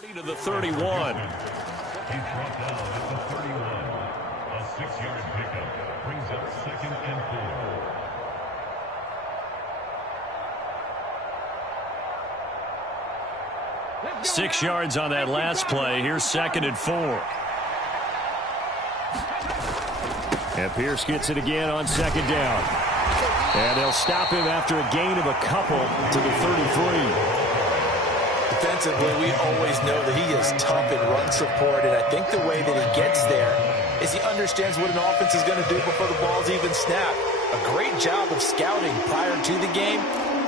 30 to the 31. He's brought down at the 31. A 6-yard pickup brings up 2nd and 4. 6 yards on that last play. Here's 2nd and 4. And Pierce gets it again on 2nd down. And they'll stop him after a gain of a couple to the 33. Defensively, we always know that he is tough in run support, and I think the way that he gets there is he understands what an offense is going to do before the ball's even snapped. A great job of scouting prior to the game,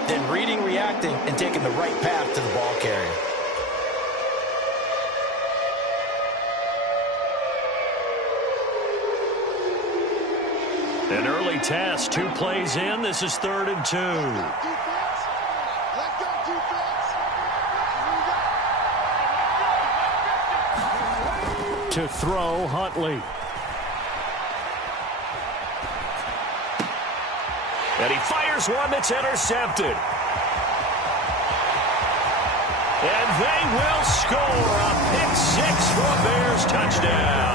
then reading, reacting, and taking the right path to the ball carrier. An early test, 2 plays in. This is 3rd and 2. To throw, Huntley. And he fires one that's intercepted. And they will score a pick-6 for a Bears touchdown.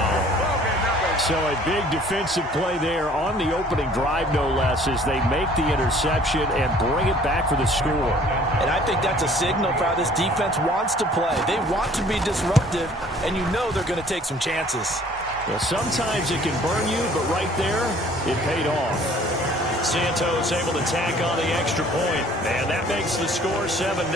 So a big defensive play there on the opening drive, no less, as they make the interception and bring it back for the score. And I think that's a signal for how this defense wants to play. They want to be disruptive, and you know they're going to take some chances. Well, sometimes it can burn you, but right there, it paid off. Santos able to tack on the extra point, and that makes the score 7-0.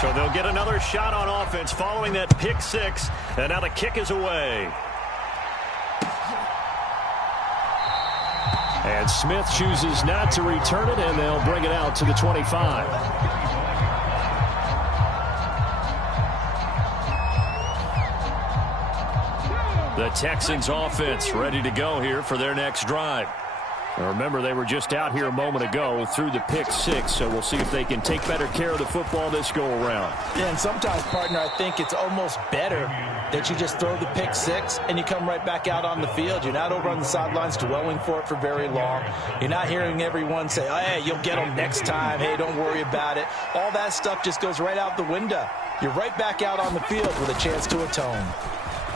So they'll get another shot on offense following that pick-6, and now the kick is away. And Smith chooses not to return it, and they'll bring it out to the 25. The Texans offense ready to go here for their next drive. Now remember, they were just out here a moment ago through the pick-6, so we'll see if they can take better care of the football this go-around. Yeah, and sometimes, partner, I think it's almost better that you just throw the pick-6 and you come right back out on the field. You're not over on the sidelines dwelling for it for very long. You're not hearing everyone say, oh, hey, you'll get them next time. Hey, don't worry about it. All that stuff just goes right out the window. You're right back out on the field with a chance to atone.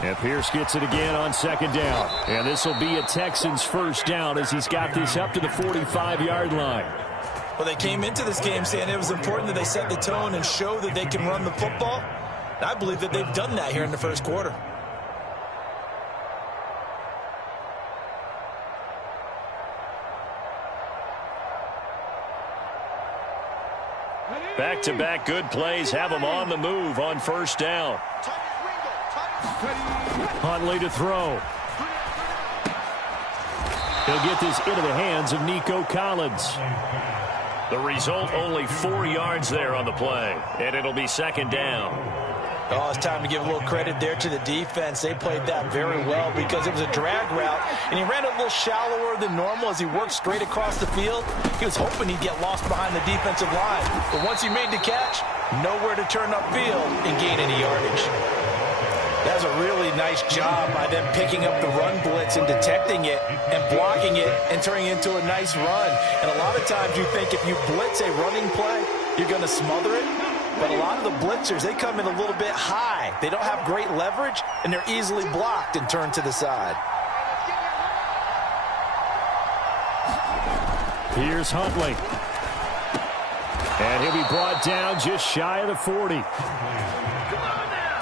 And Pierce gets it again on 2nd down. And this will be a Texans first down as he's got this up to the 45-yard line. Well, they came into this game saying it was important that they set the tone and show that they can run the football. And I believe that they've done that here in the first quarter. Back-to-back good plays have them on the move on first down. Huntley to throw. He'll get this into the hands of Nico Collins. The result, only 4 yards there on the play, and it'll be 2nd down. Oh, it's time to give a little credit there to the defense. They played that very well because it was a drag route, and he ran it a little shallower than normal as he worked straight across the field. He was hoping he'd get lost behind the defensive line, but once he made the catch, nowhere to turn upfield and gain any yardage. That was a really nice job by them picking up the run blitz and detecting it and blocking it and turning it into a nice run. And a lot of times you think if you blitz a running play, you're going to smother it. But a lot of the blitzers, they come in a little bit high. They don't have great leverage, and they're easily blocked and turned to the side. Here's Huntley. And he'll be brought down just shy of the 40.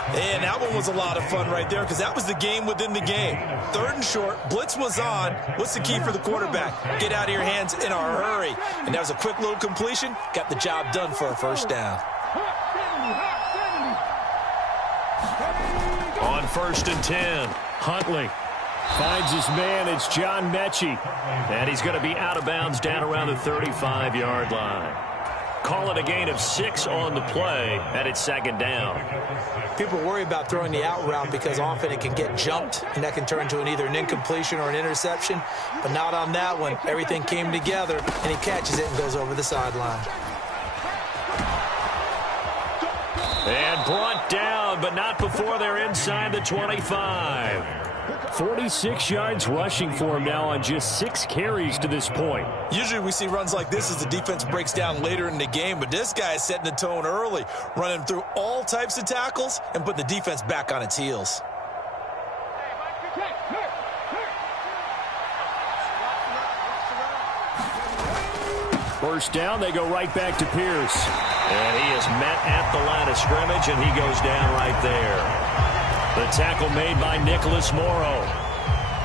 And that one was a lot of fun right there because that was the game within the game. 3rd and short, blitz was on. What's the key for the quarterback? Get out of your hands in a hurry. And that was a quick little completion. Got the job done for a first down. On 1st and 10, Huntley finds his man. It's John Mechie. And he's going to be out of bounds down around the 35-yard line. Call it a gain of 6 on the play, and it's 2nd down. People worry about throwing the out route because often it can get jumped, and that can turn into either an incompletion or an interception. But not on that one. Everything came together, and he catches it and goes over the sideline. And brought down, but not before they're inside the 25. 46 yards rushing for him now on just 6 carries to this point. Usually we see runs like this as the defense breaks down later in the game, but this guy is setting the tone early, running through all types of tackles and putting the defense back on its heels. First down, they go right back to Pierce. And he is met at the line of scrimmage, and he goes down right there. The tackle made by Nicholas Morrow.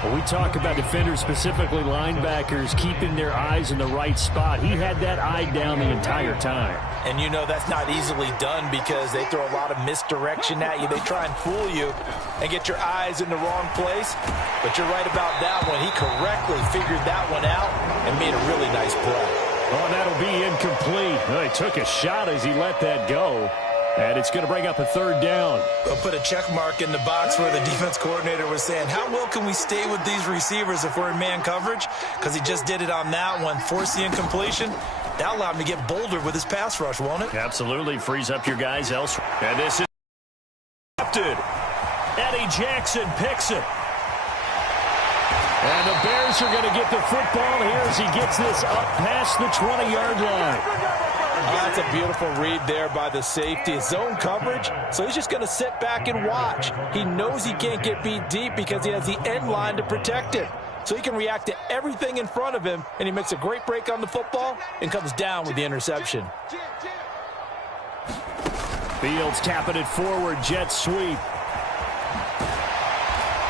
When we talk about defenders, specifically linebackers, keeping their eyes in the right spot, he had that eye down the entire time. And you know that's not easily done because they throw a lot of misdirection at you. They try and fool you and get your eyes in the wrong place. But you're right about that one. He correctly figured that one out and made a really nice play. Oh, that'll be incomplete. Well, he took a shot as he let that go. And it's going to bring up a third down. They'll put a check mark in the box where the defense coordinator was saying, how well can we stay with these receivers if we're in man coverage? Because he just did it on that one, forced the incompletion. That allowed him to get bolder with his pass rush, won't it? Absolutely. Frees up your guys elsewhere. And this is intercepted. Eddie Jackson picks it. And the Bears are going to get the football here as he gets this up past the 20-yard line. Oh, that's a beautiful read there by the safety. Zone coverage, so he's just going to sit back and watch. He knows he can't get beat deep because he has the end line to protect him. So he can react to everything in front of him, and he makes a great break on the football and comes down with the interception. Fields tapping it forward, jet sweep.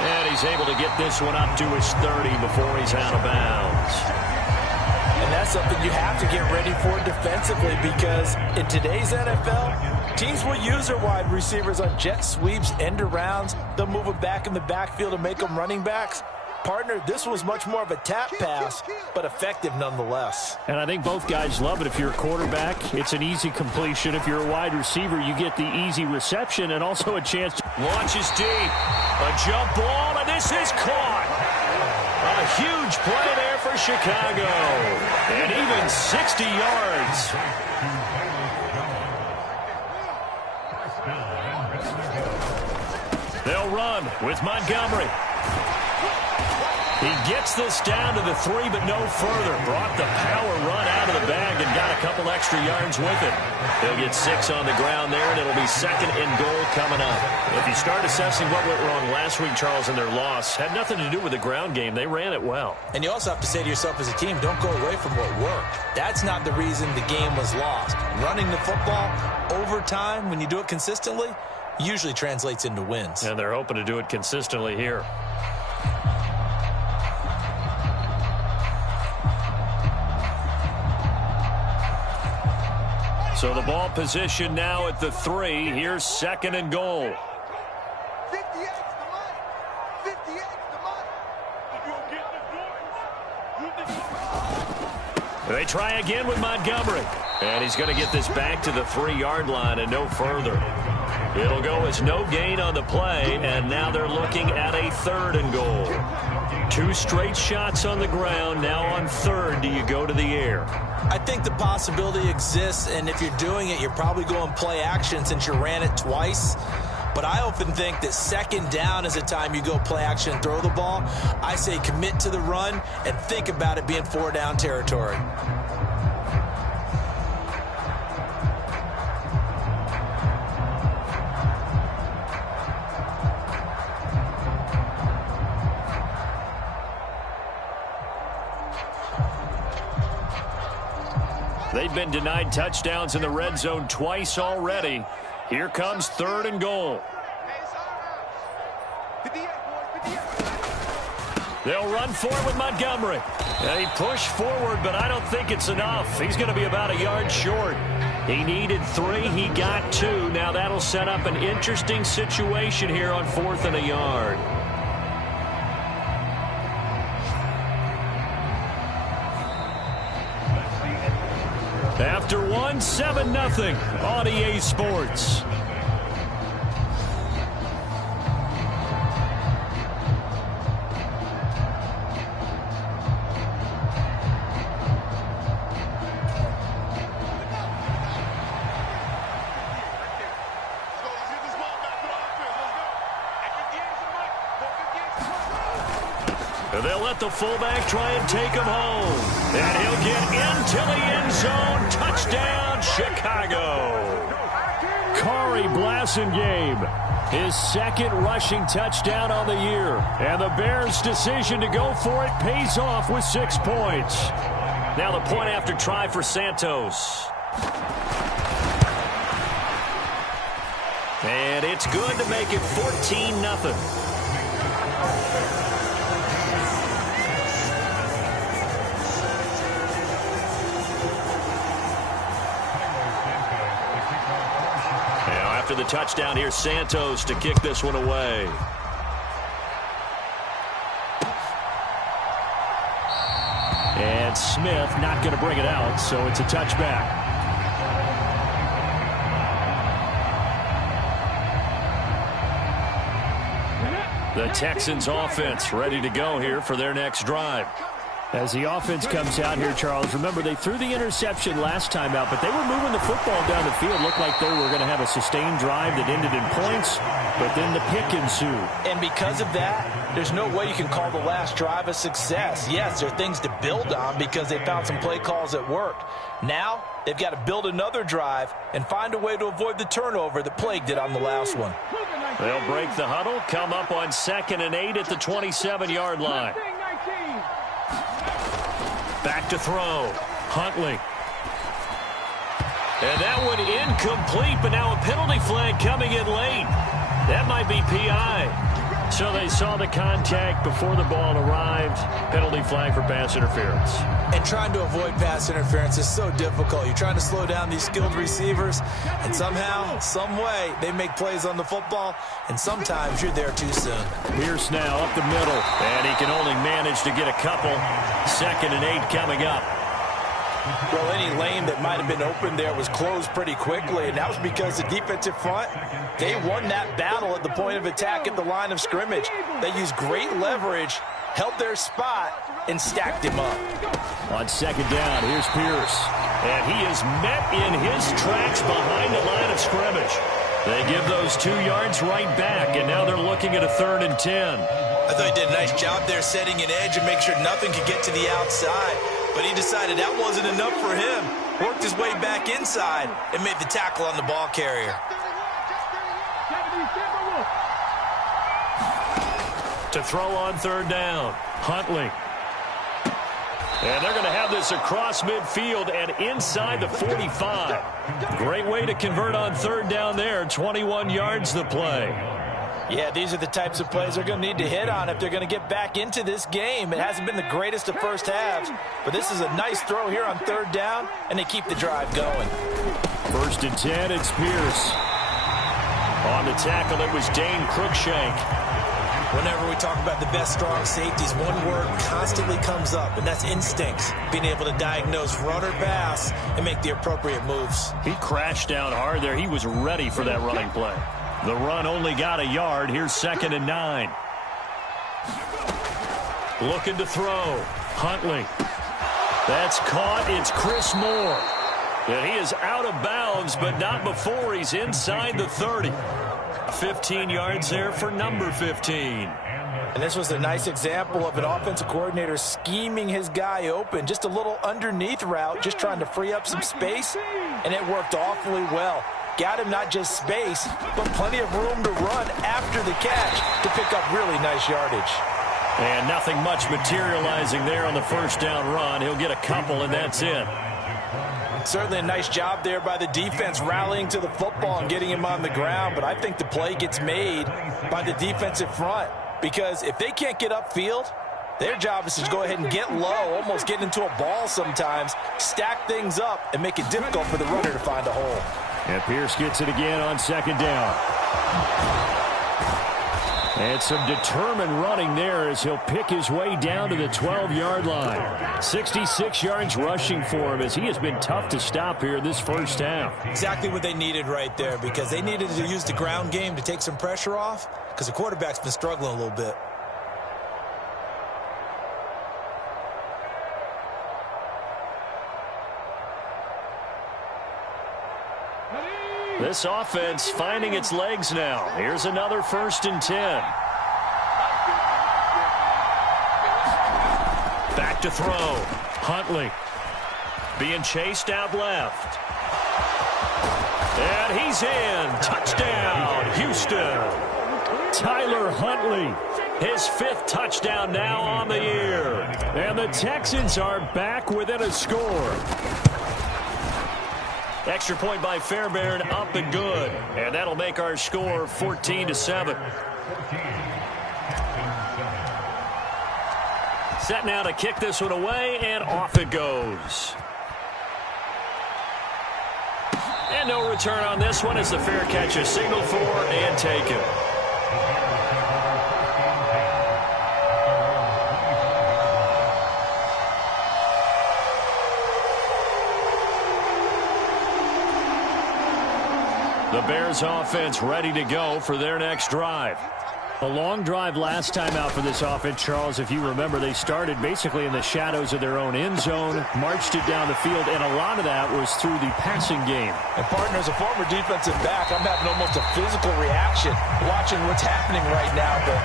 And he's able to get this one up to his 30 before he's out of bounds. And that's something you have to get ready for defensively because in today's NFL, teams will use their wide receivers on jet sweeps, end arounds. They'll move them back in the backfield and make them running backs. Partner, this was much more of a tap pass, but effective nonetheless. And I think both guys love it. If you're a quarterback, it's an easy completion. If you're a wide receiver, you get the easy reception and also a chance to launch is deep. A jump ball, and this is caught. A huge play there for Chicago. And even 60 yards. They'll run with Montgomery. He gets this down to the 3, but no further. Brought the power run out of the bag and got a couple extra yards with it. He'll get 6 on the ground there, and it'll be 2nd and goal coming up. If you start assessing what went wrong last week, Charles, in their loss, had nothing to do with the ground game. They ran it well. And you also have to say to yourself as a team, don't go away from what worked. That's not the reason the game was lost. Running the football over time, when you do it consistently, usually translates into wins. And they're hoping to do it consistently here. So the ball position now at the 3. Here's 2nd and goal. 58 They try again with Montgomery. And he's going to get this back to the 3-yard line and no further. It'll go as no gain on the play, and now they're looking at a 3rd and goal. 2 straight shots on the ground. Now on 3rd, do you go to the air? I think the possibility exists, and if you're doing it, you're probably going play action since you ran it twice. But I often think that 2nd down is a time you go play action and throw the ball. I say commit to the run and think about it being 4-down territory. They've been denied touchdowns in the red zone twice already. Here comes 3rd and goal. They'll run for it with Montgomery. They push forward, but I don't think it's enough. He's going to be about a yard short. He needed 3. He got 2. Now that'll set up an interesting situation here on 4th and a yard. After 1, 7-0 on EA Sports. They'll let the fullback try and take him home. And he'll get into the end zone. Touchdown, Chicago. Kari Blasingame, his second rushing touchdown on the year. And the Bears' decision to go for it pays off with 6 points. Now the point after try for Santos. And it's good to make it 14-0. After the touchdown, here's Santos to kick this one away. And Smith not going to bring it out, so it's a touchback. The Texans offense ready to go here for their next drive. As the offense comes out here, Charles, remember they threw the interception last time out, but they were moving the football down the field. Looked like they were going to have a sustained drive that ended in points, but then the pick ensued. And because of that, there's no way you can call the last drive a success. Yes, there are things to build on because they found some play calls that worked. Now, they've got to build another drive and find a way to avoid the turnover that plagued it on the last one. They'll break the huddle, come up on 2nd and 8 at the 27-yard line. Back to throw. Huntley. And that one incomplete, but now a penalty flag coming in late. That might be PI. So they saw the contact before the ball arrived. Penalty flag for pass interference. And trying to avoid pass interference is so difficult. You're trying to slow down these skilled receivers, and somehow, some way, they make plays on the football, and sometimes you're there too soon. Pierce now up the middle, and he can only manage to get a couple. 2nd and 8 coming up. Well, any lane that might have been open there was closed pretty quickly, and that was because the defensive front, they won that battle at the point of attack at the line of scrimmage. They used great leverage, held their spot, and stacked him up. On 2nd down, here's Pierce. And he is met in his tracks behind the line of scrimmage. They give those 2 yards right back, and now they're looking at a 3rd and 10. I thought he did a nice job there setting an edge and make sure nothing could get to the outside. But he decided that wasn't enough for him. Worked his way back inside and made the tackle on the ball carrier. To throw on 3rd down, Huntley. And they're going to have this across midfield and inside the 45. Great way to convert on 3rd down there. 21 yards the play. Yeah, these are the types of plays they're going to need to hit on if they're going to get back into this game. It hasn't been the greatest of first halves, but this is a nice throw here on 3rd down, and they keep the drive going. 1st and 10, it's Pierce. On the tackle, it was Dane Cruikshank. Whenever we talk about the best strong safeties, one word constantly comes up, and that's instincts. Being able to diagnose run or pass and make the appropriate moves. He crashed down hard there. He was ready for that running play. The run only got a yard. Here's 2nd and 9. Looking to throw. Huntley. That's caught. It's Chris Moore. And he is out of bounds, but not before he's inside the 30. 15 yards there for number 15. And this was a nice example of an offensive coordinator scheming his guy open. Just a little underneath route, just trying to free up some space, and it worked awfully well. Got him not just space, but plenty of room to run after the catch to pick up really nice yardage. And nothing much materializing there on the 1st down run. He'll get a couple, and that's it. Certainly a nice job there by the defense rallying to the football and getting him on the ground, but I think the play gets made by the defensive front because if they can't get upfield, their job is to go ahead and get low, almost get into a ball sometimes, stack things up, and make it difficult for the runner to find a hole. And Pierce gets it again on 2nd down. And some determined running there as he'll pick his way down to the 12-yard line. 66 yards rushing for him as he has been tough to stop here this first half. Exactly what they needed right there because they needed to use the ground game to take some pressure off because the quarterback's been struggling a little bit. This offense finding its legs now. Here's another 1st and 10. Back to throw. Huntley being chased out left. And he's in. Touchdown, Houston. Tyler Huntley, his 5th touchdown now on the year. And the Texans are back within a score. Extra point by Fairbairn, up and good. And that'll make our score 14-7. Set now to kick this one away, and off it goes. And no return on this one as the fair catch is signaled for and taken. The Bears offense ready to go for their next drive. A long drive last time out for this offense, Charles. If you remember, they started basically in the shadows of their own end zone, marched it down the field, and a lot of that was through the passing game. And, partner, as a former defensive back, I'm having almost a physical reaction watching what's happening right now. But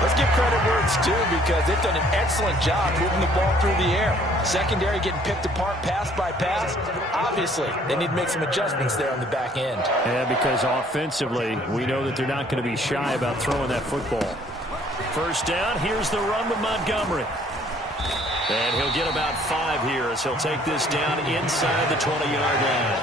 let's give credit where it's due because they've done an excellent job moving the ball through the air. Secondary getting picked apart pass by pass. Obviously, they need to make some adjustments there on the back end. Yeah, because offensively, we know that they're not going to be shy about throwing that football. First down, here's the run with Montgomery. And he'll get about 5 here as he'll take this down inside the 20-yard line.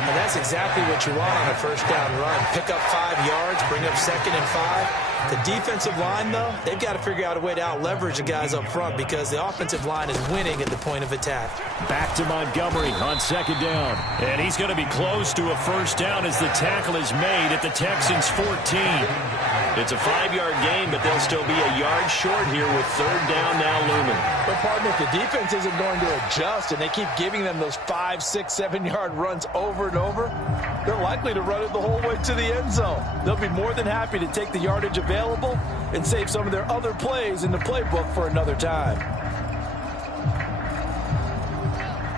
And that's exactly what you want on a first down run. Pick up 5 yards, bring up 2nd and 5. The defensive line, though, they've got to figure out a way to out-leverage the guys up front because the offensive line is winning at the point of attack. Back to Montgomery on 2nd down. And he's going to be close to a first down as the tackle is made at the Texans' 14. It's a 5-yard gain, but they'll still be a yard short here with 3rd down now looming. But, partner, if the defense isn't going to adjust and they keep giving them those 5, 6, 7-yard runs over and over, they're likely to run it the whole way to the end zone. They'll be more than happy to take the yardage available and save some of their other plays in the playbook for another time.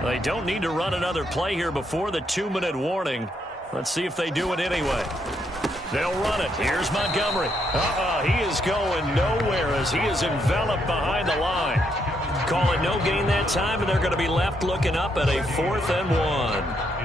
They don't need to run another play here before the 2-minute warning. Let's see if they do it anyway. They'll run it. Here's Montgomery. He is going nowhere as he is enveloped behind the line. Call it no gain that time, and they're going to be left looking up at a 4th and 1.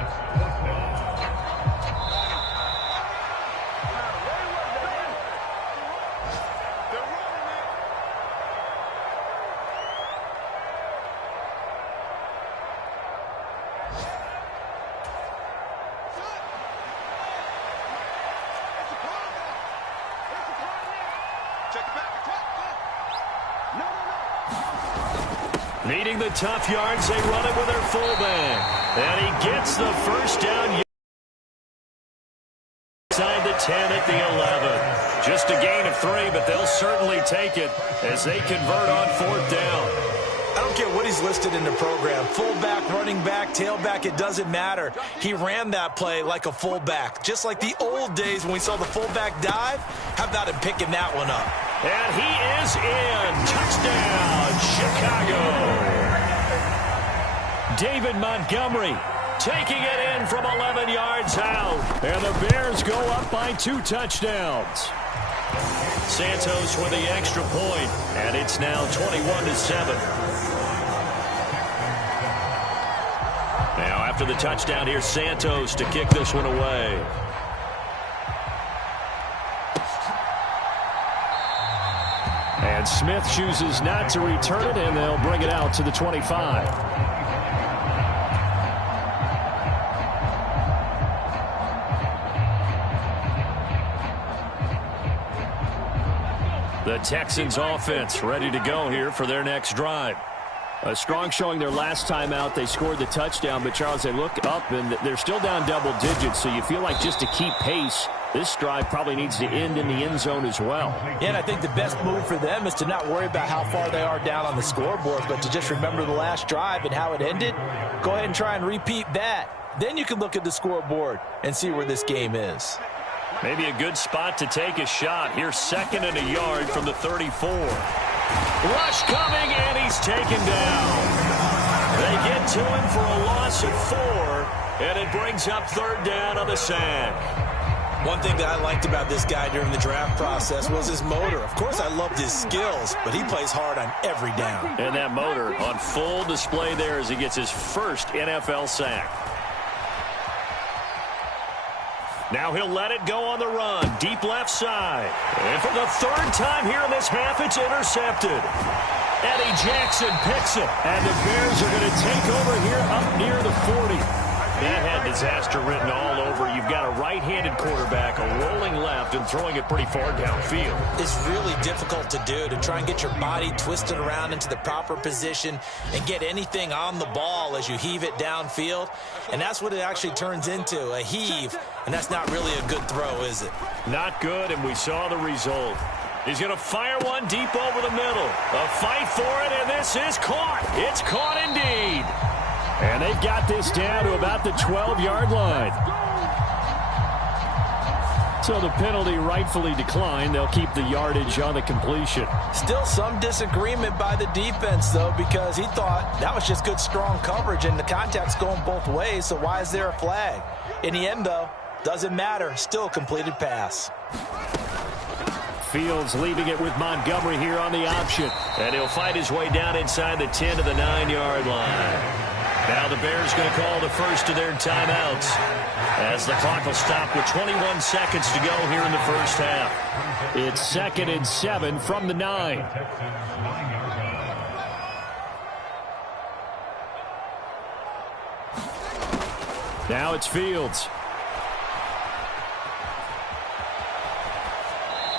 Needing the tough yards, they run it with their fullback. And he gets the first down. Inside the 10 at the 11. Just a gain of 3, but they'll certainly take it as they convert on 4th down. I don't care what he's listed in the program. Fullback, running back, tailback, it doesn't matter. He ran that play like a fullback. Just like the old days when we saw the fullback dive. How about him picking that one up? And he is in. Touchdown, Chicago. David Montgomery taking it in from 11 yards out. And the Bears go up by 2 touchdowns. Santos with the extra point, and it's now 21-7. Now after the touchdown, here's Santos to kick this one away. And Smith chooses not to return it, and they'll bring it out to the 25. The Texans offense ready to go here for their next drive. A strong showing their last time out. They scored the touchdown, but Charles, they look up and they're still down double digits, so you feel like just to keep pace, this drive probably needs to end in the end zone as well. Yeah, and I think the best move for them is to not worry about how far they are down on the scoreboard, but to just remember the last drive and how it ended. Go ahead and try and repeat that. Then you can look at the scoreboard and see where this game is. Maybe a good spot to take a shot. Here's 2nd and a yard from the 34. Rush coming, and he's taken down. They get to him for a loss of 4, and it brings up 3rd down on the sack. One thing that I liked about this guy during the draft process was his motor. Of course, I loved his skills, but he plays hard on every down. And that motor on full display there as he gets his first NFL sack. Now he'll let it go on the run. Deep left side. And for the third time here in this half, it's intercepted. Eddie Jackson picks it. And the Bears are going to take over here up near the 40. That had disaster written all over. You've got a right-handed quarterback, a rolling left, and throwing it pretty far downfield. It's really difficult to do, to try and get your body twisted around into the proper position and get anything on the ball as you heave it downfield. And that's what it actually turns into, a heave. And that's not really a good throw, is it? Not good, and we saw the result. He's going to fire one deep over the middle. A fight for it, and this is caught. It's caught indeed. And they've got this down to about the 12-yard line. So the penalty rightfully declined. They'll keep the yardage on the completion. Still some disagreement by the defense, though, because he thought that was just good, strong coverage, and the contact's going both ways, so why is there a flag? In the end, though, doesn't matter. Still a completed pass. Fields leaving it with Montgomery here on the option. And he'll fight his way down inside the 10 to the 9-yard line. Now the Bears going to call the first of their timeouts as the clock will stop with 21 seconds to go here in the first half. It's 2nd and 7 from the 9. Now it's Fields.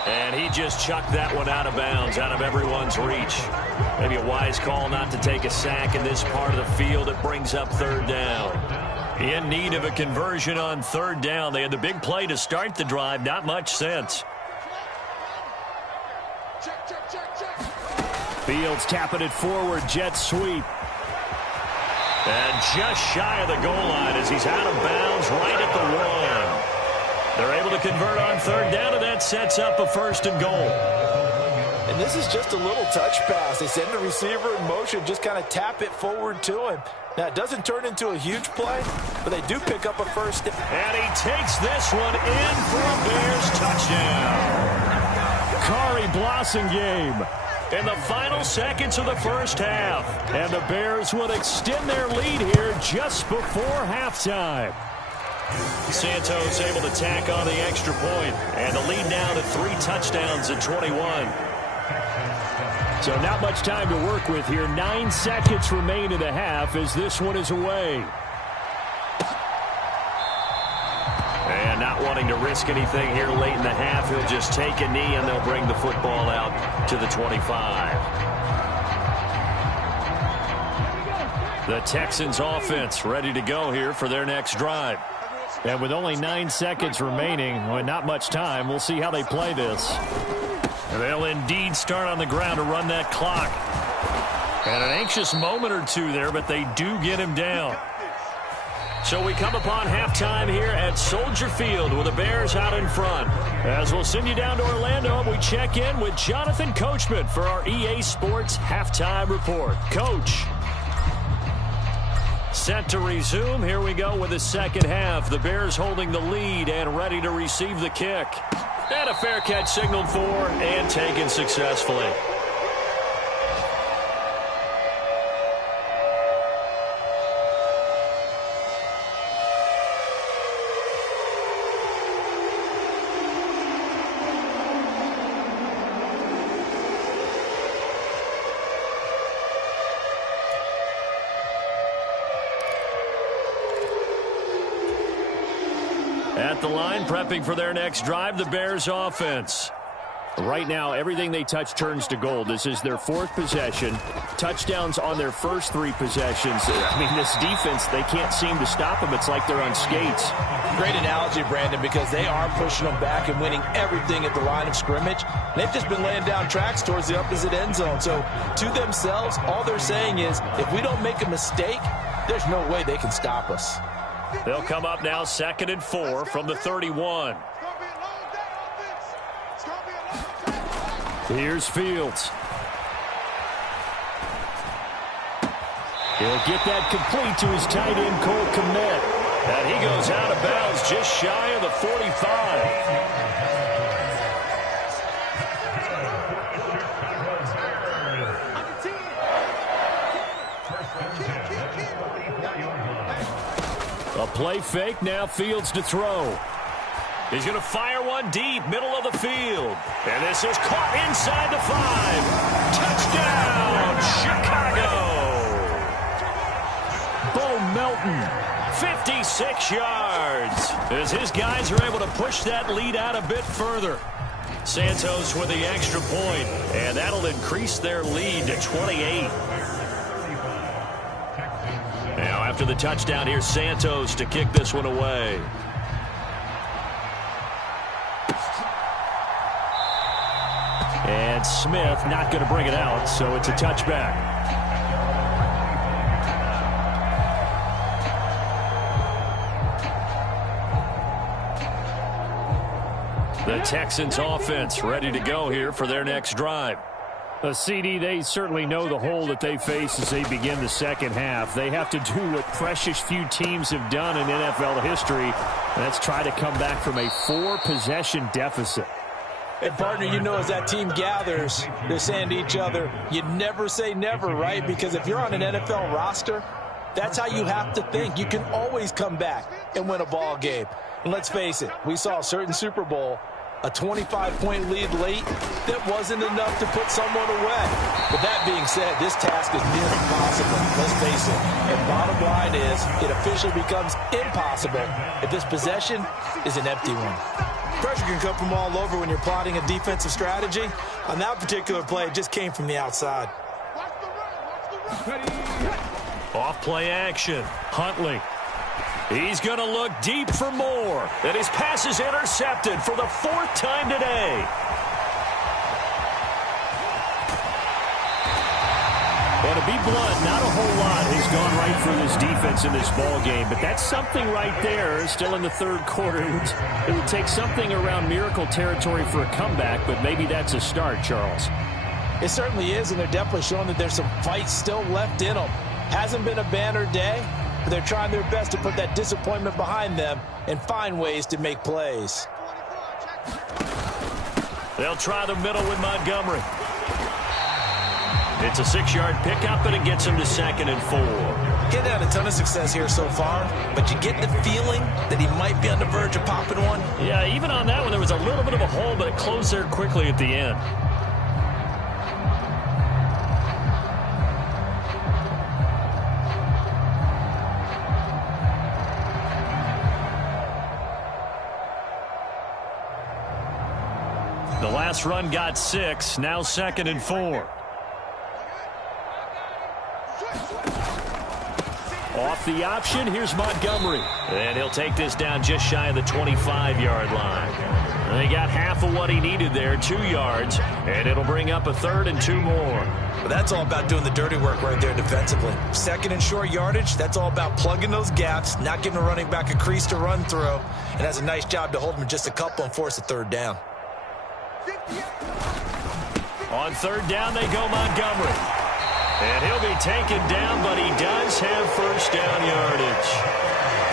And he just chucked that one out of bounds, out of everyone's reach. Maybe a wise call not to take a sack in this part of the field. It brings up 3rd down. In need of a conversion on 3rd down. They had the big play to start the drive. Not much sense. Fields tapping it forward. Jet sweep. And just shy of the goal line as he's out of bounds right at the 1. They're able to convert on 3rd down, and that sets up a 1st and goal. And this is just a little touch pass. They send the receiver in motion, just kind of tap it forward to him. Now, it doesn't turn into a huge play, but they do pick up a 1st down. And he takes this one in for a Bears touchdown. Kari Blossingame in the final seconds of the first half. And the Bears would extend their lead here just before halftime. Santos able to tack on the extra point, and the lead now to 3 touchdowns at 21. So not much time to work with here. 9 seconds remain in the half as this one is away. And not wanting to risk anything here late in the half, he'll just take a knee and they'll bring the football out to the 25. The Texans offense ready to go here for their next drive. And with only 9 seconds remaining, well, not much time, we'll see how they play this. And they'll indeed start on the ground to run that clock. And an anxious moment or two there, but they do get him down. So we come upon halftime here at Soldier Field with the Bears out in front. As we'll send you down to Orlando, we check in with Jonathan Coachman for our EA Sports Halftime Report. Coach. Set to resume. Here we go with the second half. The Bears holding the lead and ready to receive the kick. And a fair catch signaled for and taken successfully. At the line, prepping for their next drive, the Bears offense. Right now, everything they touch turns to gold. This is their 4th possession. Touchdowns on their first 3 possessions. I mean, this defense, they can't seem to stop them. It's like they're on skates. Great analogy, Brandon, because they are pushing them back and winning everything at the line of scrimmage. They've just been laying down tracks towards the opposite end zone. So, to themselves, all they're saying is, if we don't make a mistake, there's no way they can stop us. They'll come up now 2nd and 4 from the 31. Here's Fields. He'll get that complete to his tight end, Cole Kmet. And he goes out of bounds just shy of the 45. A play fake, now Fields to throw. He's going to fire one deep, middle of the field. And this is caught inside the 5. Touchdown, Chicago! Bo Melton, 56 yards. As his guys are able to push that lead out a bit further. Santos with the extra point, and that'll increase their lead to 28. Now, after the touchdown, here's Santos to kick this one away. And Smith not going to bring it out, so it's a touchback. The Texans offense ready to go here for their next drive. A CD, they certainly know the hole that they face as they begin the second half. They have to do what precious few teams have done in NFL history. That's try to come back from a 4-possession deficit. And, partner, you know, as that team gathers, they're saying to each other, you never say never, right? Because if you're on an NFL roster, that's how you have to think. You can always come back and win a ball game. And let's face it, we saw a certain Super Bowl, a 25-point lead late, that wasn't enough to put someone away. But that being said, this task is near impossible. Let's face it. And bottom line is, it officially becomes impossible if this possession is an empty one. Pressure can come from all over when you're plotting a defensive strategy. On that particular play, it just came from the outside. Off play action. Huntley. He's going to look deep for more. And his pass is intercepted for the 4th time today. Well, to be blunt, not a whole lot has gone right for this defense in this ball game, but that's something right there. Still in the third quarter, it would take something around miracle territory for a comeback, but maybe that's a start, Charles. It certainly is, and they're definitely showing that there's some fight still left in them. Hasn't been a banner day, but they're trying their best to put that disappointment behind them and find ways to make plays. They'll try the middle with Montgomery. It's a 6-yard pickup, and it gets him to 2nd and 4. Getting had a ton of success here so far, but you get the feeling that he might be on the verge of popping one. Yeah, even on that one, there was a little bit of a hole, but it closed there quickly at the end. The last run got 6, now 2nd and 4. Off the option, here's Montgomery. And he'll take this down just shy of the 25-yard line. And he got half of what he needed there, 2 yards, and it'll bring up a 3rd and 2 more. Well, that's all about doing the dirty work right there defensively. 2nd and short yardage, that's all about plugging those gaps, not giving a running back a crease to run through, and has a nice job to hold him just a couple and force a 3rd down. On 3rd down, they go Montgomery. And he'll be taken down, but he does have 1st down yardage.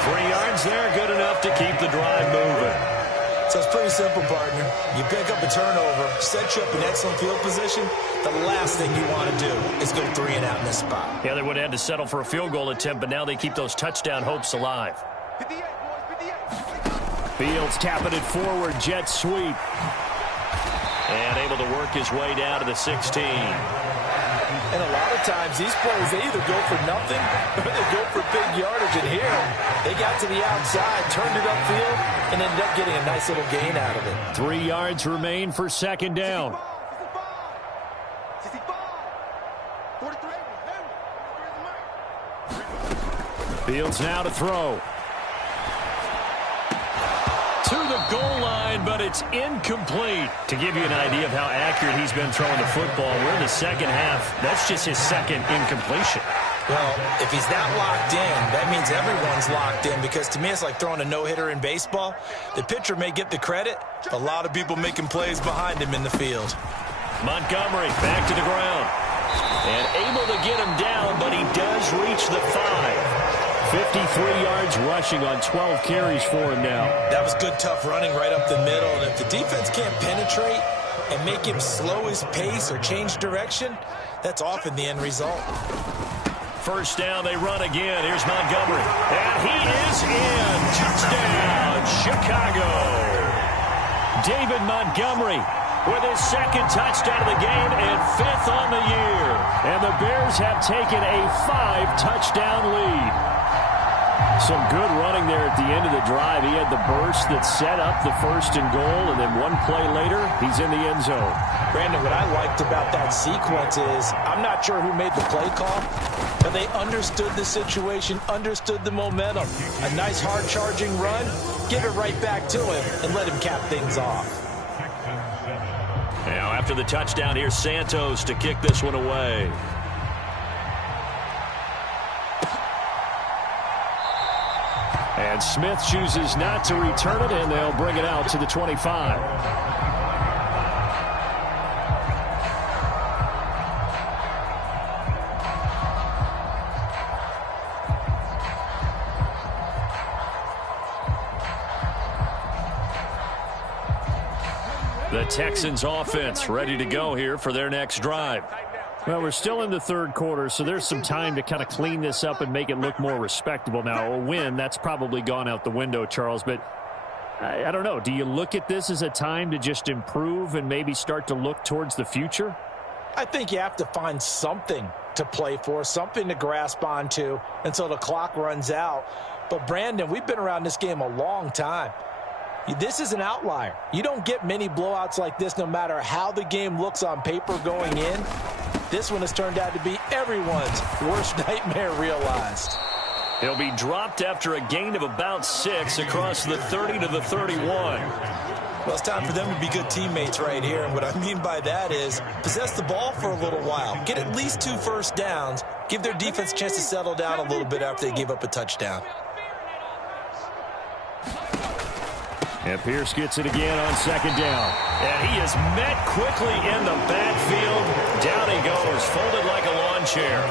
3 yards there, good enough to keep the drive moving. So it's pretty simple, partner. You pick up a turnover, set you up in excellent field position. The last thing you want to do is go 3 and out in this spot. Yeah, they would have had to settle for a field goal attempt, but now they keep those touchdown hopes alive. Fields tapping it forward, jet sweep. And able to work his way down to the 16. And a lot of times, these plays, they either go for nothing or they go for big yardage. And here, they got to the outside, turned it upfield, and ended up getting a nice little gain out of it. 3 yards remain for 2nd down. Fields now to throw. To the goal line, but it's incomplete. To give you an idea of how accurate he's been throwing the football, we're in the second half. That's just his 2nd incompletion. Well, if he's that locked in, that means everyone's locked in, because to me it's like throwing a no-hitter in baseball. The pitcher may get the credit. A lot of people making plays behind him in the field. Montgomery back to the ground. And able to get him down, but he does reach the 5. 53 yards rushing on 12 carries for him now. That was good, tough running right up the middle. And if the defense can't penetrate and make him slow his pace or change direction, that's often the end result. First down, they run again. Here's Montgomery. And he is in. Touchdown, Chicago. David Montgomery with his second touchdown of the game and 5th on the year. And the Bears have taken a 5-touchdown lead. Some good running there at the end of the drive. He had the burst that set up the 1st and goal, and then one play later, he's in the end zone. Brandon, what I liked about that sequence is I'm not sure who made the play call, but they understood the situation, understood the momentum. A nice hard-charging run, give it right back to him, and let him cap things off. Now, after the touchdown, here's Santos to kick this one away. And Smith chooses not to return it, and they'll bring it out to the 25. The Texans offense ready to go here for their next drive. Well, we're still in the third quarter, so there's some time to kind of clean this up and make it look more respectable. Now, a win, that's probably gone out the window, Charles, but I don't know. Do you look at this as a time to just improve and maybe start to look towards the future? I think you have to find something to play for, something to grasp onto until the clock runs out. But, Brandon, we've been around this game a long time. This is an outlier. You don't get many blowouts like this no matter how the game looks on paper going in. This one has turned out to be everyone's worst nightmare realized. He'll be dropped after a gain of about 6 across the 30 to the 31. Well, it's time for them to be good teammates right here. And what I mean by that is possess the ball for a little while. Get at least 2 first downs. Give their defense a chance to settle down a little bit after they give up a touchdown. And Pierce gets it again on 2nd down. And he is met quickly in the backfield. Down he goes, folded like a lawn chair.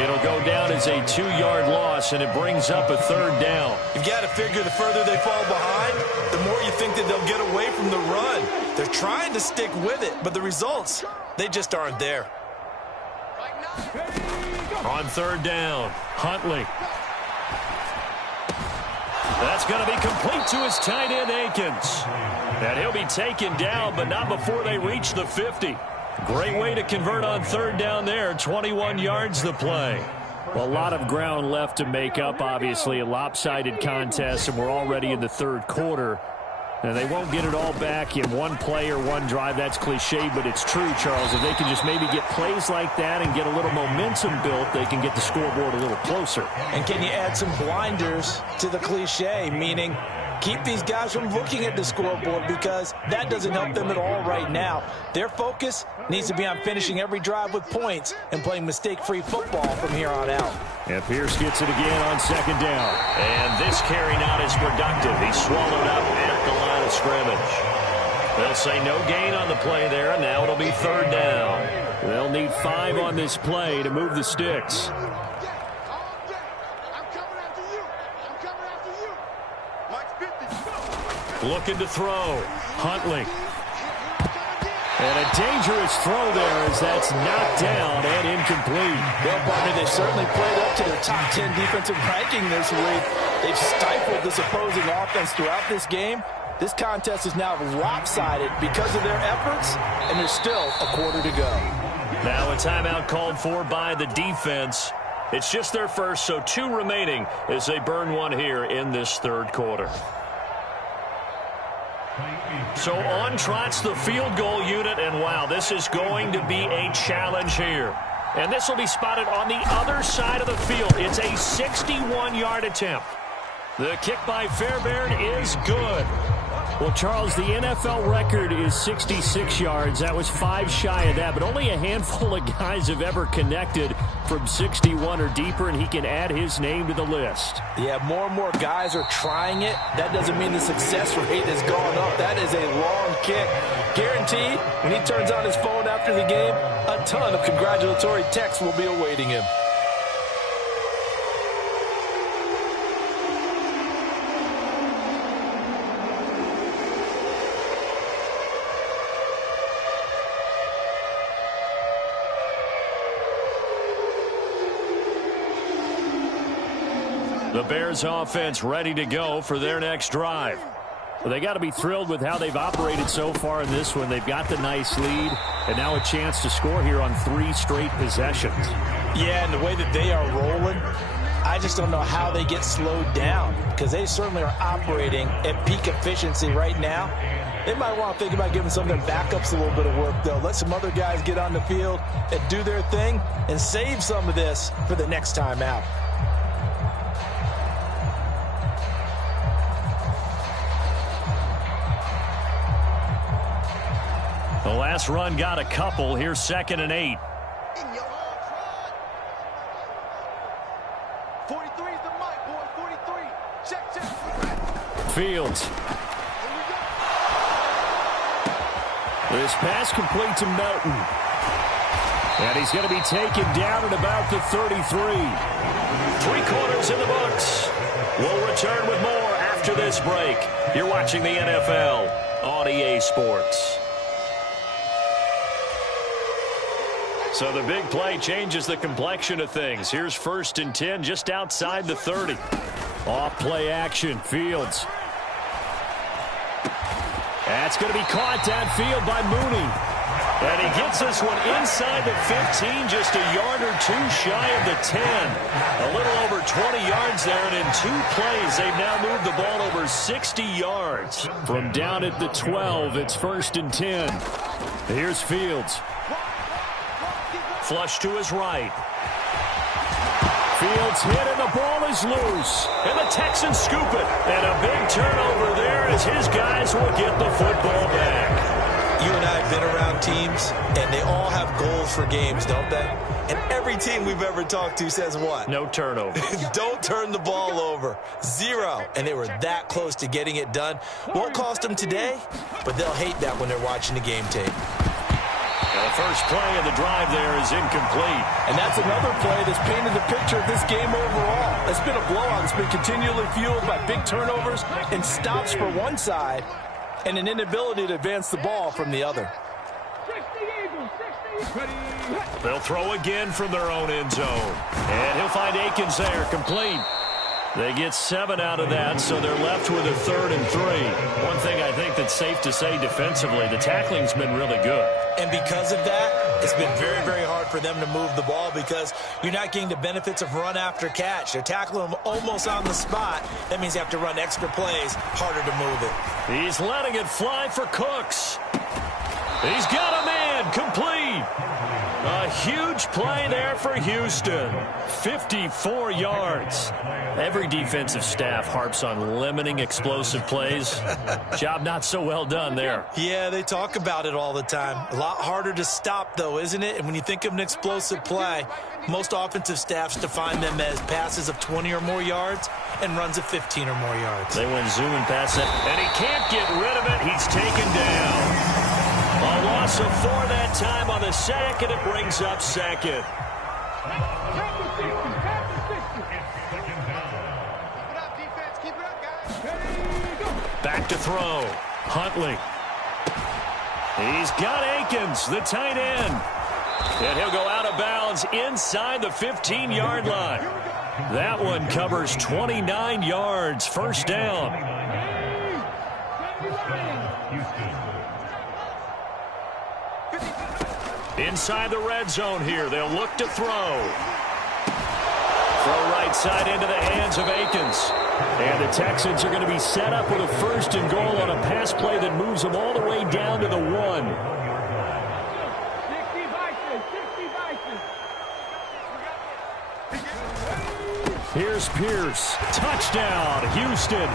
It'll go down as a 2-yard loss, and it brings up a 3rd down. You've got to figure the further they fall behind, the more you think that they'll get away from the run. They're trying to stick with it, but the results, they just aren't there. On 3rd down, Huntley. That's going to be complete to his tight end, Akins. And he'll be taken down, but not before they reach the 50. Great way to convert on 3rd down there. 21 yards the play. Well, a lot of ground left to make up, obviously. A lopsided contest, and we're already in the 3rd quarter. And they won't get it all back in one play or one drive. That's cliche, but it's true, Charles. If they can just maybe get plays like that and get a little momentum built, they can get the scoreboard a little closer. And can you add some blinders to the cliche, meaning keep these guys from looking at the scoreboard, because that doesn't help them at all right now. Their focus needs to be on finishing every drive with points and playing mistake-free football from here on out. And Pierce gets it again on 2nd down. And this carry not as productive. He's swallowed up at the line of scrimmage. They'll say no gain on the play there, and now it'll be 3rd down. They'll need 5 on this play to move the sticks. Looking to throw. Huntley. And a dangerous throw there as that's knocked down and incomplete. Well, partner, they've certainly played up to their top 10 defensive ranking this week. They've stifled this opposing offense throughout this game. This contest is now lopsided because of their efforts, and there's still a quarter to go. Now a timeout called for by the defense. It's just their first, so 2 remaining as they burn one here in this 3rd quarter. So on trots the field goal unit, and wow, this is going to be a challenge here. And this will be spotted on the other side of the field. It's a 61-yard attempt. The kick by Fairbairn is good. Well, Charles, the NFL record is 66 yards. That was 5 shy of that, but only a handful of guys have ever connected from 61 or deeper, and he can add his name to the list. Yeah, more and more guys are trying it. That doesn't mean the success rate has gone up. That is a long kick. Guaranteed, when he turns on his phone after the game, a ton of congratulatory texts will be awaiting him. The Bears offense ready to go for their next drive. Well, they got to be thrilled with how they've operated so far in this one. They've got the nice lead, and now a chance to score here on 3 straight possessions. Yeah, and the way that they are rolling, I just don't know how they get slowed down, because they certainly are operating at peak efficiency right now. They might want to think about giving some of their backups a little bit of work, though. Let some other guys get on the field and do their thing and save some of this for the next time out. The last run got a couple. Here's 2nd and 8. 43 is the mic, boy. 43. Check. Fields. This pass complete to Melton. And he's going to be taken down at about the 33. 3 quarters in the books. We'll return with more after this break. You're watching the NFL on EA Sports. So the big play changes the complexion of things. Here's 1st and 10 just outside the 30. Off play action. Fields. That's going to be caught downfield by Mooney. And he gets this one inside the 15, just a yard or 2 shy of the 10. A little over 20 yards there, and in 2 plays, they've now moved the ball over 60 yards. From down at the 12, it's 1st and 10. Here's Fields. Flush to his right. Fields hit and the ball is loose. And the Texans scoop it. And a big turnover there as his guys will get the football back. You and I have been around teams, and they all have goals for games, don't they? And every team we've ever talked to says what? No turnover. Don't turn the ball over. 0. And they were that close to getting it done. Won't cost them today, but they'll hate that when they're watching the game tape. The first play of the drive there is incomplete. And that's another play that's painted the picture of this game overall. It's been a blowout. It's been continually fueled by big turnovers and stops for one side and an inability to advance the ball from the other. They'll throw again from their own end zone. And he'll find Akins there, complete. They get 7 out of that, so they're left with a 3rd and 3. One thing I think that's safe to say defensively, the tackling's been really good. And because of that, it's been very, very hard for them to move the ball because you're not getting the benefits of run after catch. They're tackling them almost on the spot. That means you have to run extra plays, harder to move it. He's letting it fly for Cooks. He's got a man, complete. A huge play there for Houston. 54 yards. Every defensive staff harps on limiting explosive plays. Job not so well done there. Yeah, they talk about it all the time. A lot harder to stop, though, isn't it? And when you think of an explosive play, most offensive staffs define them as passes of 20 or more yards and runs of 15 or more yards. They went zooming past it, and he can't get rid of it. He's taken down. A loss of 4 that time on the sack, and it brings up 2nd. Back to throw. Huntley. He's got Akins, the tight end. And he'll go out of bounds inside the 15-yard line. That one covers 29 yards. 1st down. Inside the red zone here. They'll look to throw. Throw right side into the hands of Akins. And the Texans are going to be set up with a 1st and goal on a pass play that moves them all the way down to the 1. Here's Pierce. Touchdown, Houston.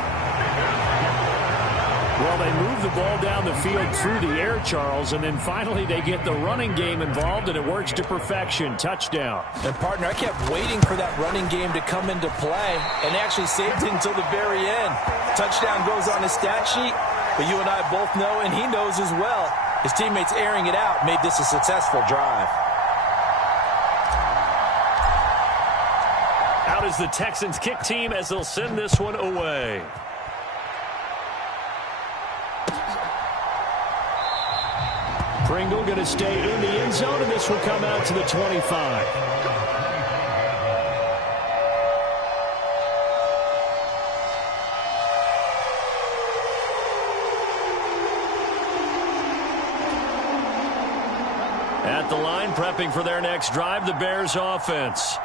Well, they move the ball down the field through the air, Charles, and then finally they get the running game involved, and it works to perfection. Touchdown. And, partner, I kept waiting for that running game to come into play and actually saved it until the very end. Touchdown goes on his stat sheet, but you and I both know, and he knows as well, his teammates airing it out made this a successful drive. Out is the Texans kick team as they'll send this one away. Pringle going to stay in the end zone, and this will come out to the 25. prepping for their next drive, the Bears offense.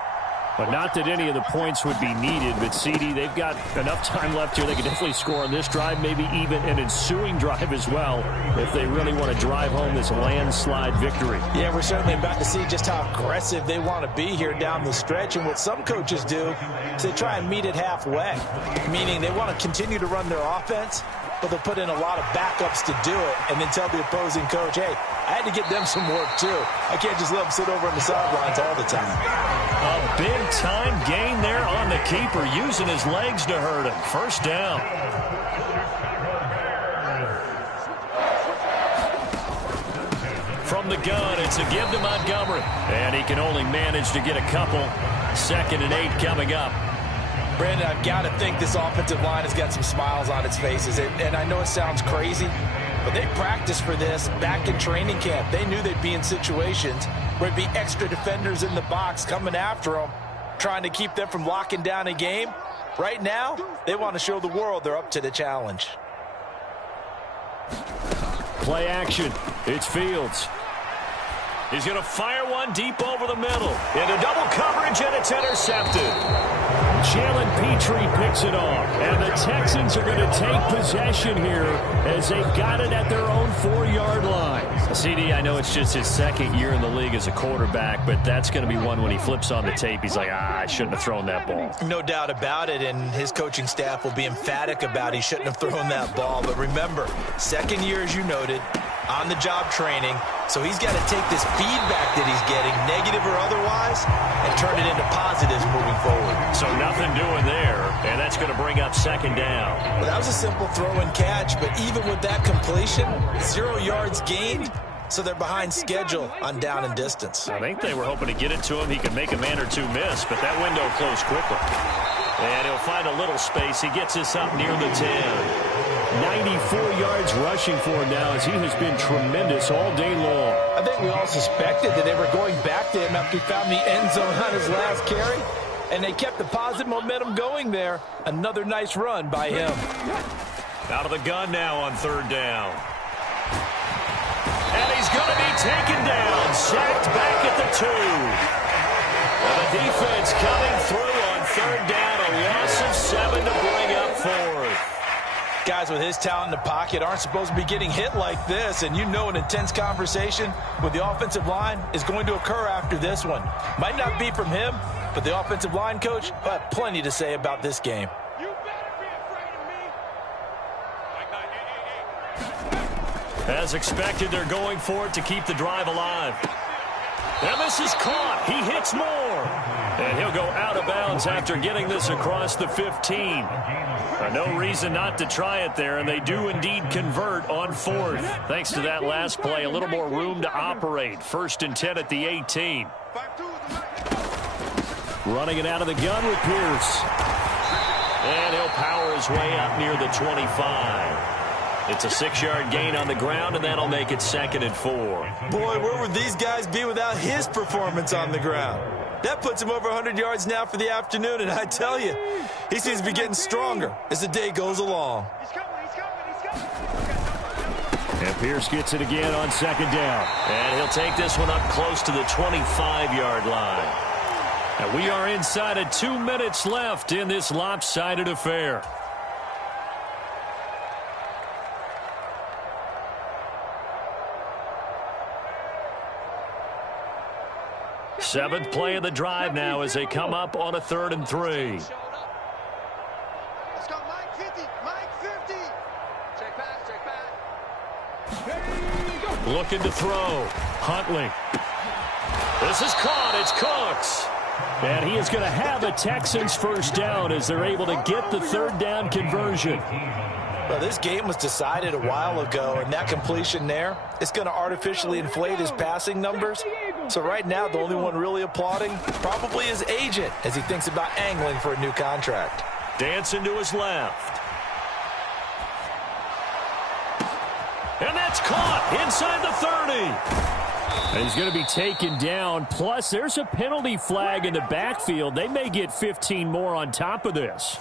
But not that any of the points would be needed. But, CD, they've got enough time left here. They can definitely score on this drive, maybe even an ensuing drive as well, if they really want to drive home this landslide victory. Yeah, we're certainly about to see just how aggressive they want to be here down the stretch. And what some coaches do is they try and meet it halfway, meaning they want to continue to run their offense, but they'll put in a lot of backups to do it and then tell the opposing coach, hey, I had to get them some work too. I can't just let them sit over on the sidelines all the time. A big-time gain there on the keeper, using his legs to hurt him. First down. From the gun, it's a give to Montgomery. And he can only manage to get a couple. 2nd and 8 coming up. Brandon, I've got to think this offensive line has got some smiles on its faces. And I know it sounds crazy, but they practiced for this back in training camp. They knew they'd be in situations where there'd be extra defenders in the box coming after them, trying to keep them from locking down a game. Right now, they want to show the world they're up to the challenge. Play action. It's Fields. He's going to fire one deep over the middle. Into double coverage, and it's intercepted. Jalen Petrie picks it off. And the Texans are going to take possession here as they've got it at their own 4-yard line. CD, I know it's just his 2nd year in the league as a quarterback, but that's going to be one when he flips on the tape. He's like, I shouldn't have thrown that ball. No doubt about it, and his coaching staff will be emphatic about he shouldn't have thrown that ball. But remember, 2nd year, as you noted, on-the-job training, so he's got to take this feedback that he's getting, negative or otherwise, and turn it into positives moving forward. So nothing doing there, and that's going to bring up 2nd down. Well, that was a simple throw and catch, but even with that completion, 0 yards gained, so they're behind schedule on down and distance. I think they were hoping to get it to him. He could make a man or two miss, but that window closed quickly. And he'll find a little space. He gets this up near the 10. 94 yards rushing for him now as he has been tremendous all day long. I think we all suspected that they were going back to him after he found the end zone on his last carry, and they kept the positive momentum going there. Another nice run by him. Out of the gun now on 3rd down. And he's going to be taken down, sacked back at the 2. And the defense coming through on 3rd down, a loss of 7 to bring up 4th. Guys with his talent in the pocket aren't supposed to be getting hit like this, and you know an intense conversation with the offensive line is going to occur after this one. Might not be from him, but the offensive line coach will have plenty to say about this game. You better be afraid of me. As expected, they're going for it to keep the drive alive. And this is caught. He hits more. And he'll go out of bounds after getting this across the 15. No reason not to try it there, and they do indeed convert on 4th. Thanks to that last play, a little more room to operate. 1st and 10 at the 18. Running it out of the gun with Pierce. And he'll power his way up near the 25. It's a 6-yard gain on the ground, and that'll make it 2nd and 4. Boy, where would these guys be without his performance on the ground? That puts him over 100 yards now for the afternoon, and I tell you, he seems to be getting stronger as the day goes along. And Pierce gets it again on 2nd down. And he'll take this one up close to the 25-yard line. And we are inside of 2 minutes left in this lopsided affair. Seventh play of the drive now as they come up on a 3rd and 3. Let's go, Mike 50, Mike 50. Check back. Looking to throw. Huntley. This is caught. It's Cooks. And he is going to have a Texans first down as they're able to get the 3rd down conversion. Well, this game was decided a while ago, and that completion there, it's going to artificially inflate his passing numbers. So right now, the only one really applauding probably his agent as he thinks about angling for a new contract. Dancing to his left. And that's caught inside the 30. And he's going to be taken down. Plus, there's a penalty flag in the backfield. They may get 15 more on top of this.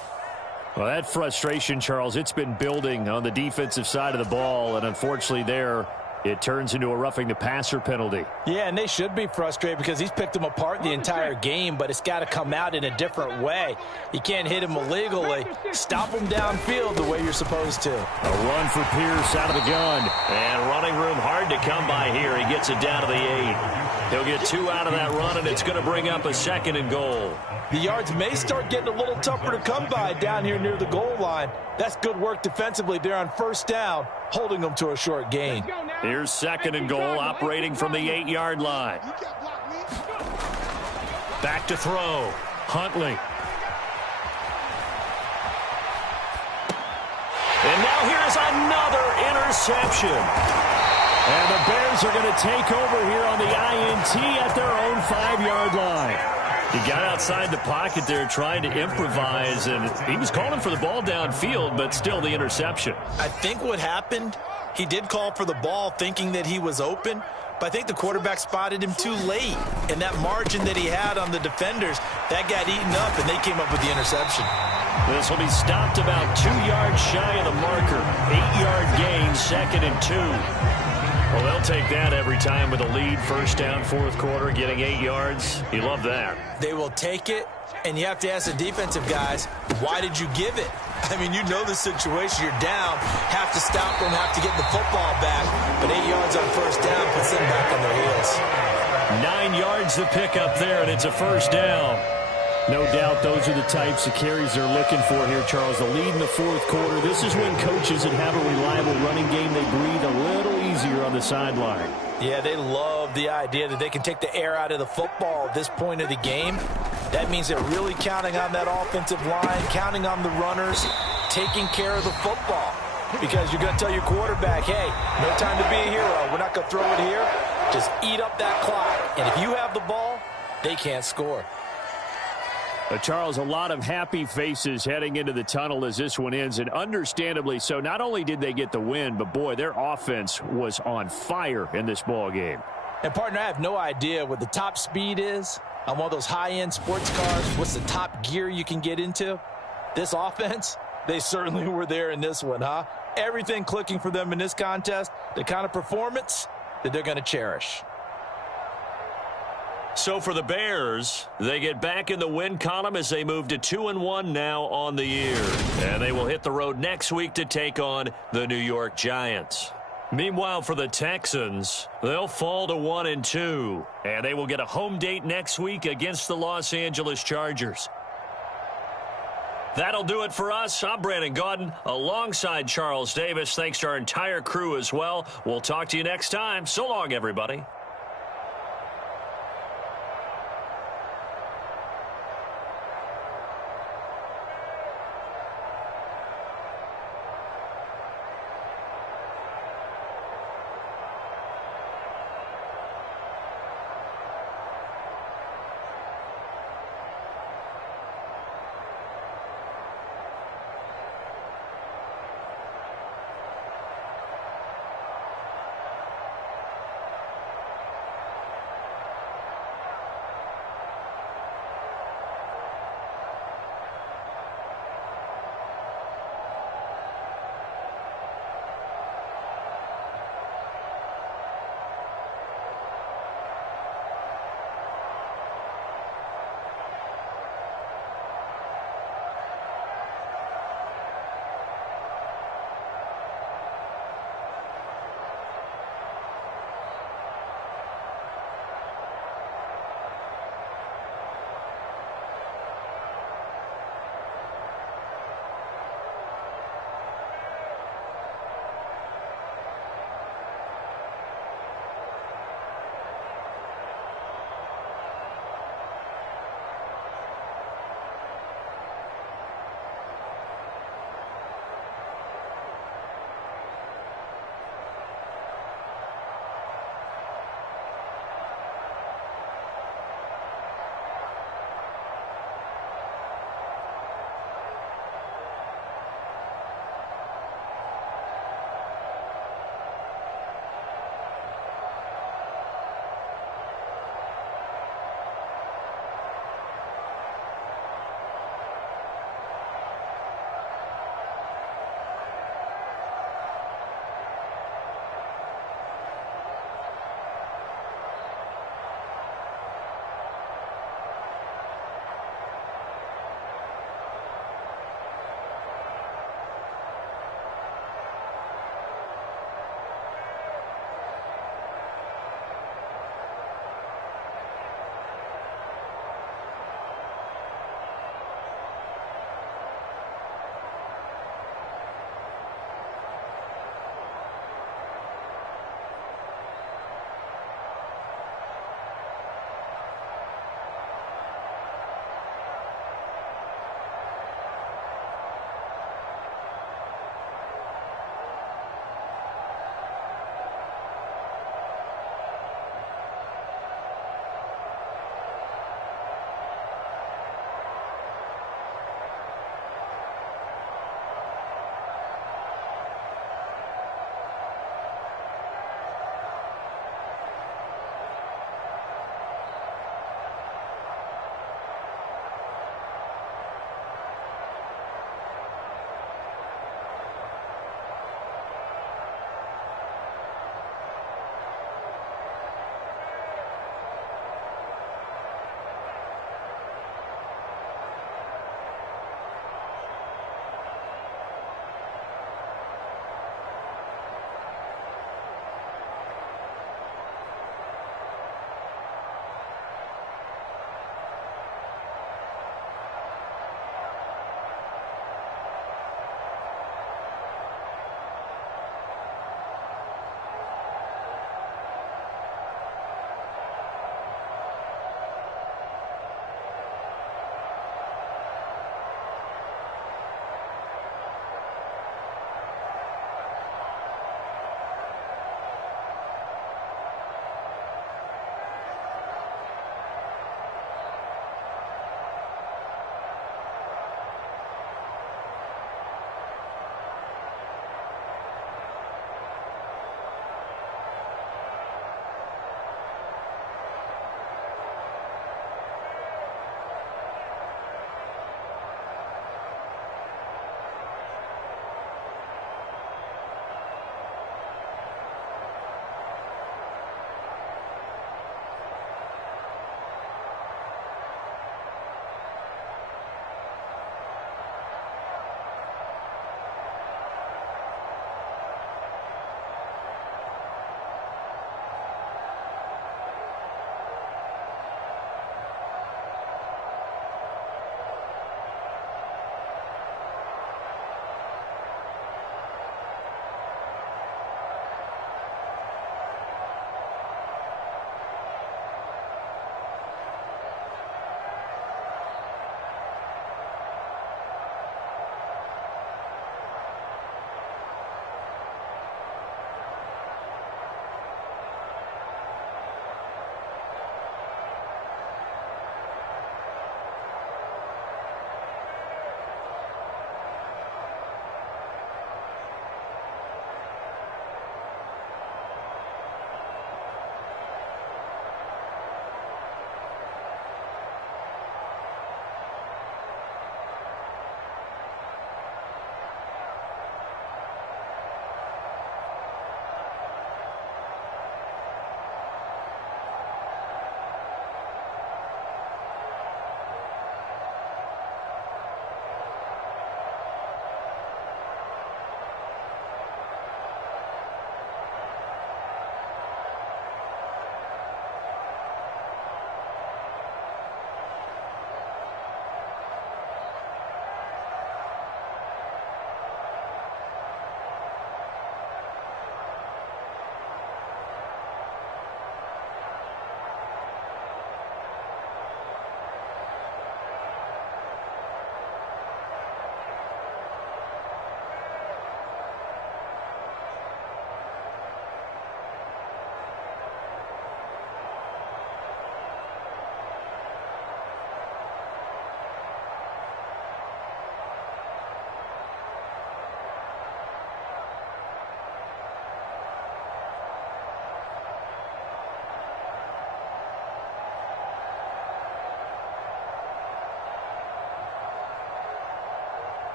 Well, that frustration, Charles, it's been building on the defensive side of the ball. And unfortunately there, It turns into a roughing the passer penalty. Yeah, and they should be frustrated because he's picked them apart the entire game, but it's got to come out in a different way. You can't hit him illegally. Stop him downfield the way you're supposed to. A run for Pierce out of the gun. And running room hard to come by here. He gets it down to the 8. He'll get 2 out of that run, and it's going to bring up a 2nd and goal. The yards may start getting a little tougher to come by down here near the goal line. That's good work defensively there on first down, holding them to a short gain. Here's 2nd and goal, operating from the 8-yard line. Back to throw. Huntley. And now here's another interception. And the Bears are going to take over here on the INT at their own 5-yard line. He got outside the pocket there trying to improvise, and he was calling for the ball downfield, but still the interception. I think what happened, he did call for the ball thinking that he was open, but I think the quarterback spotted him too late. And that margin that he had on the defenders, that got eaten up, and they came up with the interception. This will be stopped about 2 yards shy of the marker. 8-yard gain, 2nd and 2. Well, they'll take that every time with a lead. First down, 4th quarter, getting 8 yards. You love that. They will take it, and you have to ask the defensive guys, why did you give it? I mean, you know the situation. You're down, have to stop them, have to get the football back. But 8 yards on first down puts them back on their heels. 9 yards to pick up there, and it's a first down. No doubt those are the types of carries they're looking for here, Charles. The lead in the 4th quarter. This is when coaches that have a reliable running game, they breathe a little easier on the sideline. Yeah, they love the idea that they can take the air out of the football at this point of the game. That means they're really counting on that offensive line, counting on the runners, taking care of the football. Because you're going to tell your quarterback, hey, no time to be a hero. We're not going to throw it here. Just eat up that clock. And if you have the ball, they can't score. Charles, a lot of happy faces heading into the tunnel as this one ends, and understandably so. Not only did they get the win, but, boy, their offense was on fire in this ball game. And, partner, I have no idea what the top speed is on one of those high-end sports cars. What's the top gear you can get into? This offense, they certainly were there in this one, huh? Everything clicking for them in this contest, the kind of performance that they're going to cherish. So for the Bears, they get back in the win column as they move to 2-1 now on the year. And they will hit the road next week to take on the New York Giants. Meanwhile, for the Texans, they'll fall to 1-2. And they will get a home date next week against the Los Angeles Chargers. That'll do it for us. I'm Brandon Gaudin alongside Charles Davis. Thanks to our entire crew as well. We'll talk to you next time. So long, everybody.